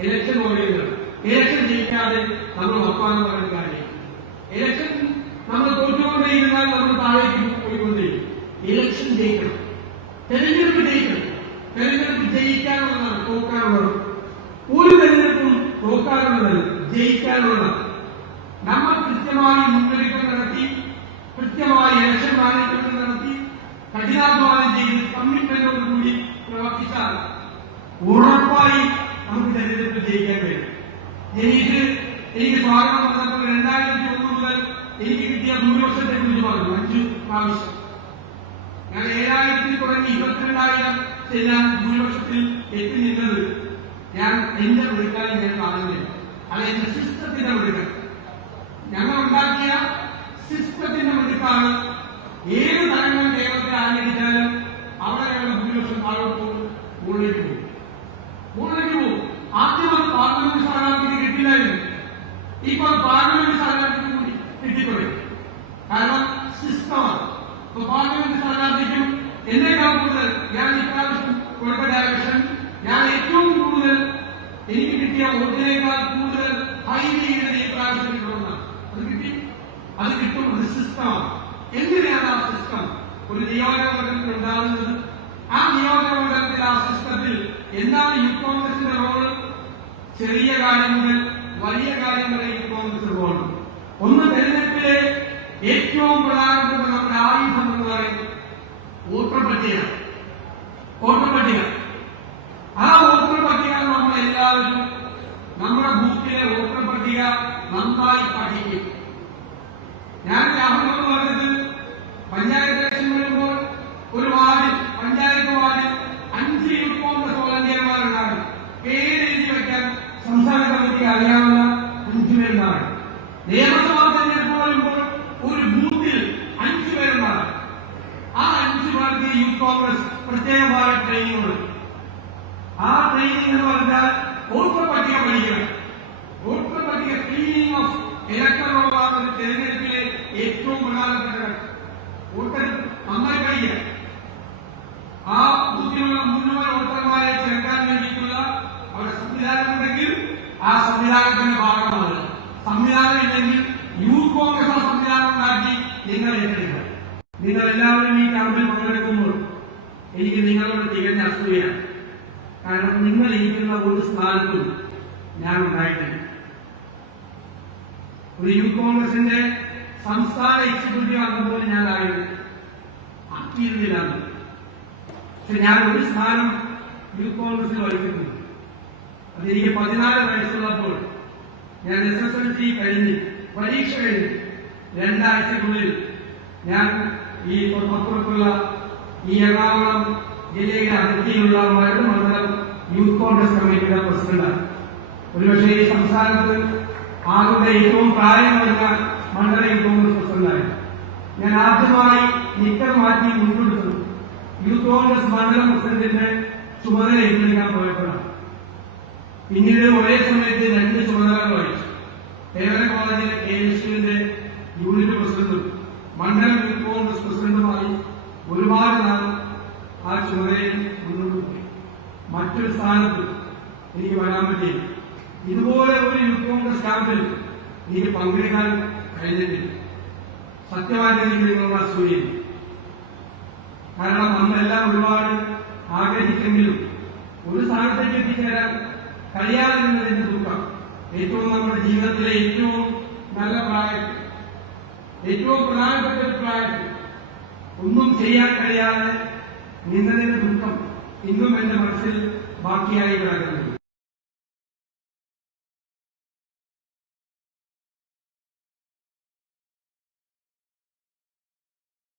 Election പറയുന്നത് election ജയിക്കാതെ നമ്മൾ വർത്തമാനം പറയുന്ന കാര്യം ഇലക്ഷൻ നമ്മൾ തോറ്റുകൊണ്ടേയിരുന്നാൽ നമ്മൾ താഴേക്ക് പോയിക്കൊണ്ടേയിരിക്കും. ഇലക്ഷൻ ജയിക്കണം. തെരഞ്ഞെടുപ്പ് ജയിക്കണം. തെരഞ്ഞെടുപ്പ് ജയിക്കാനുള്ളതാണ് തോക്കാനുള്ളത് ഒരു തെരഞ്ഞെടുപ്പും തോക്കാനുള്ളതല്ല ജയിക്കാനുള്ളതാണ്. നമ്മൾ കൃത്യമായി മുന്നൊരുക്കം നടത്തി കൃത്യമായി ഇലക്ഷൻ മാനേജ്മെന്റ് നടത്തി കഠിനാധ്വാനം ചെയ്ത് കമ്മിറ്റ്മെന്റോടുകൂടി പ്രവർത്തിച്ചാൽ ഉറപ്പായി എനിക്ക് എനിക്ക് സ്വാഗതം വന്നപ്പോൾ രണ്ടായിരത്തി ഒന്ന് മുതൽ എനിക്ക് കിട്ടിയ ഭൂരിപക്ഷത്തെ കുറിച്ച് പറഞ്ഞു. അഞ്ചു പ്രാവശ്യം. ഞാൻ ഏഴായിരത്തിൽ തുടങ്ങി ഇരുപത്തിരണ്ടായിരം ഞാൻ ഭൂരിപക്ഷത്തിൽ എത്തി നിന്നത് ഞാൻ എന്റെ വിളിക്കാനും ഞാൻ കാണുന്നില്ല അല്ല എന്റെ സിസ്റ്റത്തിന്റെ ഒഴുക്കൽ ഞങ്ങൾ ഉണ്ടാക്കിയ സിസ്റ്റത്തിന്റെ വിളിക്കാണ് ഏത് തരങ്ങൾ കേരളത്തിൽ ആരംഭിച്ചാലും അവിടെ ഞങ്ങളുടെ ഭൂരിപക്ഷം താഴോട്ട് പോകും മുകളിലേക്ക് പോകും മുകളിലേക്ക് പോകും ആദ്യം അത് പാർലമെന്റ് സ്ഥാനാർത്ഥിക്ക് കിട്ടില്ലായിരുന്നു ഇപ്പൊ പാർലമെന്റ് സ്ഥാനാർത്ഥിക്ക് കൂടി കിട്ടിത്തുടങ്ങി കാരണം സിസ്റ്റമാണ് ഇപ്പൊ പാർലമെന്റ് സ്ഥാനാർത്ഥിക്കും എന്നേക്കാൾ കൂടുതൽ ഞാൻ ഇപ്രാവശ്യം കൊടുത്ത ഡയറക്ഷൻ ഞാൻ ഏറ്റവും കൂടുതൽ എനിക്ക് കിട്ടിയ വോട്ടിനേക്കാൾ കൂടുതൽ ഹൈ ചെയ്യുന്നത് ഈ പ്രാവശ്യം കിട്ടണമെന്നാണ് അത് കിട്ടി. അത് കിട്ടും. അത് സിസ്റ്റമാണ് എന്തിനാണ് ആ സിസ്റ്റം ഒരു നിയോജകമണ്ഡലത്തിൽ ഉണ്ടാകുന്നത്. ആ നിയോജകമണ്ഡലത്തിൽ ആ സിസ്റ്റത്തിൽ എന്താണ് യൂത്ത് കോൺഗ്രസിന്റെ റോൾ ചെറിയ കാര്യം വലിയ കാര്യം കോൺഗ്രസ് റോൾ ഒന്ന് തെരഞ്ഞെടുപ്പിലെ ഏറ്റവും പ്രധാനപ്പെട്ട നമ്മുടെ ആയുധം എന്ന് പറയുന്നത് വോട്ടർ പട്ടിക വോട്ടർ പട്ടിക ആ വോട്ടർ പട്ടിക നമ്മൾ എല്ലാവരും നമ്മുടെ ബൂത്തിലെ വോട്ടർ പട്ടിക നന്നായി പഠിക്കും. ഞാൻ രാഹുൽ പറഞ്ഞത് പഞ്ചായത്ത് ഇലക്ഷൻ വരുമ്പോൾ ഒരു വാർഡിൽ പഞ്ചായത്ത് വാർഡിൽ അഞ്ച് യൂത്ത് കോൺഗ്രസ് വോളണ്ടിയർമാരുണ്ടാകും പേര് എഴുതി വയ്ക്കാൻ സംസ്ഥാന കമ്മിറ്റിക്ക് അറിയാവുന്ന പേരുണ്ടാകും നിയമസഭാ തെരഞ്ഞെടുപ്പ് പറയുമ്പോൾ ഒരു ബൂത്തിൽ അഞ്ചു പേരുണ്ടാകും. ആ അഞ്ചു പേർക്ക് യൂത്ത് കോൺഗ്രസ് പ്രത്യേകമായ ട്രെയിനിങ് കൊടുക്കും ആ ട്രെയിനിങ് എന്ന് പറഞ്ഞാൽ വോട്ടർ പട്ടിക പഠിക്കണം. വോട്ടർ പട്ടിക ക്ലീനിങ് ഓഫ് ഇലക്ടറോളാണ് ഒരു തെരഞ്ഞെടുപ്പിലെ ഏറ്റവും പ്രധാനപ്പെട്ട. വോട്ടർ നന്നായി പഠിക്കുക ആ ബൂത്തിലുള്ള മുഴുവൻ വോട്ടർമാരെ ചേർക്കാൻ വേണ്ടിയിട്ടുള്ള അവിടെ സംവിധാനമുണ്ടെങ്കിൽ ആ സംവിധാനത്തിന്റെ ഭാഗമാണ് സംവിധാനം ഇല്ലെങ്കിൽ യൂത്ത് കോൺഗ്രസ് ആ സംവിധാനം ഉണ്ടാക്കി നിങ്ങൾ ഏറ്റെടുക്കണം നിങ്ങൾ എല്ലാവരും ഈ ക്യാമ്പിൽ പങ്കെടുക്കുമ്പോൾ എനിക്ക് നിങ്ങളോട് തികഞ്ഞ അസൂയാണ് കാരണം നിങ്ങൾ ഇരിക്കുന്ന ഒരു സ്ഥാനത്തും ഞാൻ ഉണ്ടായിട്ടില്ല. ഒരു യൂത്ത് കോൺഗ്രസിന്റെ സംസ്ഥാന എക്സിക്യൂട്ടീവ് അംഗം ഞാൻ ആയിരുന്നു ആക്കിയിരുന്നില്ല പക്ഷെ ഞാൻ ഒരു സ്ഥാനം യൂത്ത് കോൺഗ്രസിൽ വഹിച്ചിട്ടുണ്ട്. അതെനിക്ക് പതിനാല് വയസ്സുള്ളപ്പോൾ ഞാൻ എസ് എസ് എൽ സി കഴിഞ്ഞ് പരീക്ഷ കഴിഞ്ഞ് രണ്ടാഴ്ചക്കുള്ളിൽ ഞാൻ ഈ തൊട്ടപ്പുറത്തുള്ള ഈ എറണാകുളം ജില്ലയിലെ അതിർത്തിയിലുള്ള മരട് മണ്ഡലം യൂത്ത് കോൺഗ്രസ് കമ്മിറ്റിയുടെ പ്രസിഡന്റാണ്. ഒരുപക്ഷെ ഈ സംസ്ഥാനത്ത് ആരുടെ ഏറ്റവും പ്രായം വരുന്ന മണ്ഡല യൂത്ത് കോൺഗ്രസ് പ്രസിഡന്റായി ഞാൻ ആദ്യമായി നിക്കർ മാറ്റി മുൻകൊടുത്തത് യൂത്ത് കോൺഗ്രസ് മണ്ഡലം പ്രസിഡന്റിന്റെ ചുമതല ഏറ്റെടുക്കാൻ പോയപ്പോഴാണ്. പിന്നീട് ഒരേ സമയത്ത് രണ്ട് ചുമതലകൾ വഹിച്ചു തേവര കോളേജിലെ കെ എസ് യുവിന്റെ യൂണിറ്റ് പ്രസിഡന്റും മണ്ഡലം യൂത്ത് കോൺഗ്രസ് പ്രസിഡന്റുമായി ഒരുപാട് നാൾ ആ ചുമതലയിൽ മുന്നോട്ട് പോയി. മറ്റൊരു സ്ഥാനത്ത് എനിക്ക് വരാൻ പറ്റിയില്ല. ഇതുപോലെ ഒരു യൂത്ത് കോൺഗ്രസ് ക്യാമ്പിൽ എനിക്ക് പങ്കെടുക്കാൻ കഴിഞ്ഞിട്ടില്ല. സത്യമായിട്ട് എനിക്ക് നിങ്ങളുടെ അസൂയാണ് കാരണം നമ്മളെല്ലാം ഒരുപാട് ആഗ്രഹിച്ചെങ്കിലും ഒരു സ്ഥാനത്തേക്ക് എത്തിച്ചേരാൻ കഴിയാതിരുന്നതിന്റെ ദുഃഖം. ഏറ്റവും നമ്മുടെ ജീവിതത്തിലെ ഏറ്റവും നല്ല പ്രായത്തിൽ ഏറ്റവും പ്രധാനപ്പെട്ട ഒരു പ്രായത്തിൽ ഒന്നും ചെയ്യാൻ കഴിയാതെ നിന്നതിന്റെ ദുഃഖം ഇന്നും എന്റെ മനസ്സിൽ ബാക്കിയായി കിടക്കുന്നു.